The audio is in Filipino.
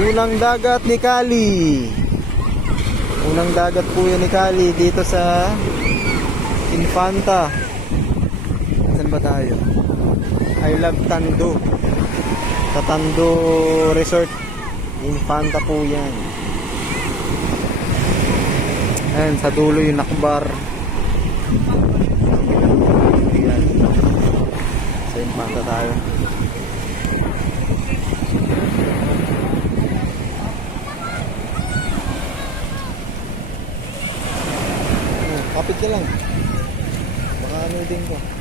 Unang dagat ni Kali. Unang dagat po yan ni Kali dito sa Infanta. Saan ba tayo? I love Tando. Sa Tando Resort. Infanta po yan. Ayan, sa dulo yung Nakbar. Ayan. Sa Infanta tayo. Kapit ka lang. Baka ano din ko.